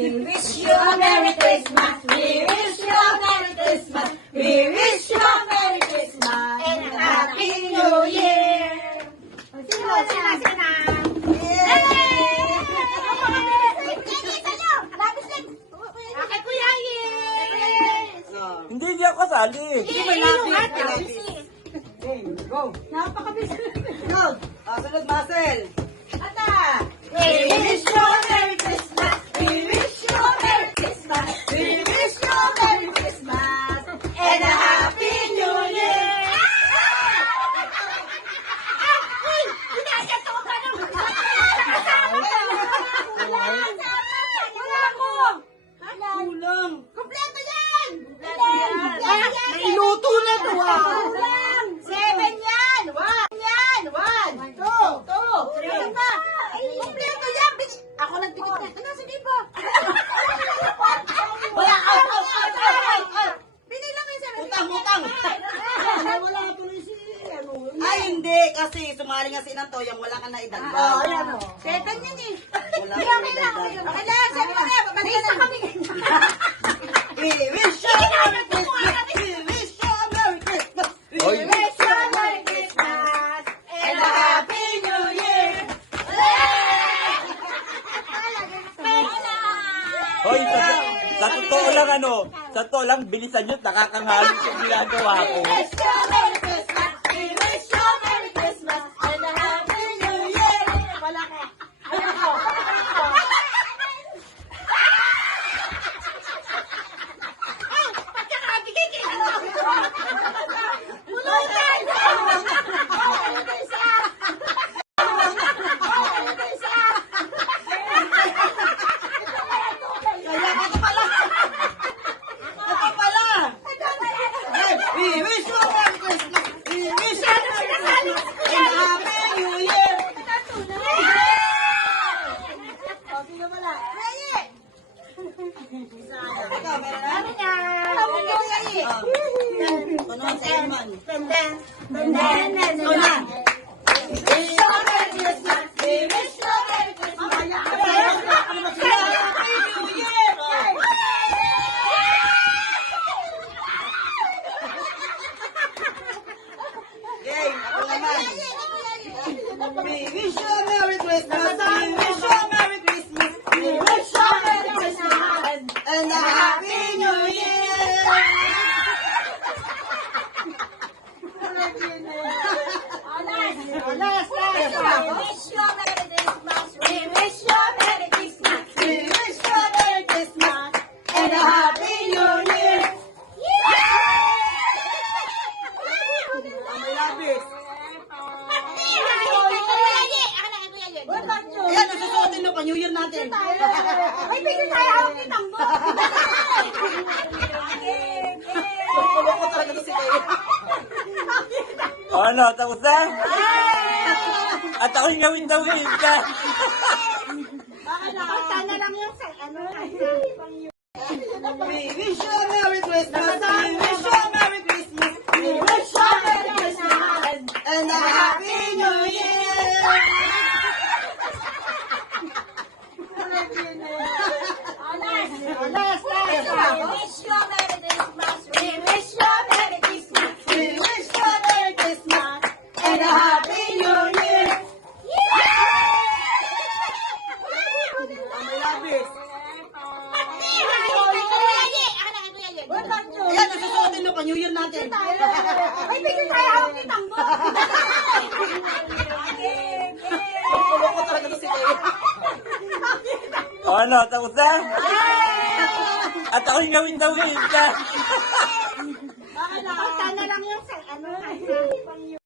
We wish you a Merry Christmas. We wish you a Merry Christmas. We wish you a Merry Christmas and a Happy New Year. Sino? Hindi ako kasali. Go. Napakabilis. Go! Sunod, Marcel. Ata! We wish you a Merry Christmas. We wish you a Merry Christmas. We wish you a Merry Christmas and a Happy New Year. Kulang. Kompleto yan! Iluto na to Kulang! 7 yan! 1 yan! 1, 2, 3 na! Kompleto yan! Ako nagpikit na. Ano, sige pa! Wala! Out! Binilang yung 7. Utang! Wala ka tuloy si... Ay, hindi. Kasi sumali nga si Inang Toyang, wala ka na idagdag. Ayan o. 7 yan eh. Wala Hindi, ka na okay lang. idagdag. Okay lang. 7 na nga. Babalik na kami. We wish you a Merry Christmas. We wish you a Merry Christmas. Oy. Wish you a Merry Christmas and a Happy New Year. Hoy, sa totoo lang sa totoo lang, bilisan nyo, nakakanghalit yung ginagawa ko. Wish you a Merry Christmas. We wish you a Merry Christmas and a Happy New Year. Wala ka. Ay, ako. We wish you a Merry Christmas. We wish you a Merry Christmas and a Happy New Year. Ikaw, meron na? Tunog sa Elman. Ikaw na. Wish you a Merry Christmas. We wish you a Merry Christmas. Happy New Year. Game, ako naman. We wish you a Merry Christmas. We wish you a Merry Christmas. We wish you a Merry Christmas and a Happy New Year. Last. We wish you a Merry Christmas. We wish you a Merry Christmas. We wish you a Merry Christmas and a Happy New Year. May labis. Ayan, nasusuotin mo pa, New Year natin. Ay, bigyan tayo ako ng tambo. Kuloko talaga to si Kaya. Ano, tapos na? At ako'y gawin ka. Sana lang yung We wish you a Merry Christmas. We wish you a Merry Christmas. We wish you a Merry Christmas and a Happy New Year. Last. We wish you a Merry Christmas. We wish you a Merry Christmas. We wish you a Merry Christmas and a Happy New Year. May labis. Ayan, nasusuotin mo pa, New Year natin. Ay, bigyan tayo ako ng tambo. Kuloko talaga to si Kaya. Ano, tapos na? At ako'y gawin ka. Sana lang yung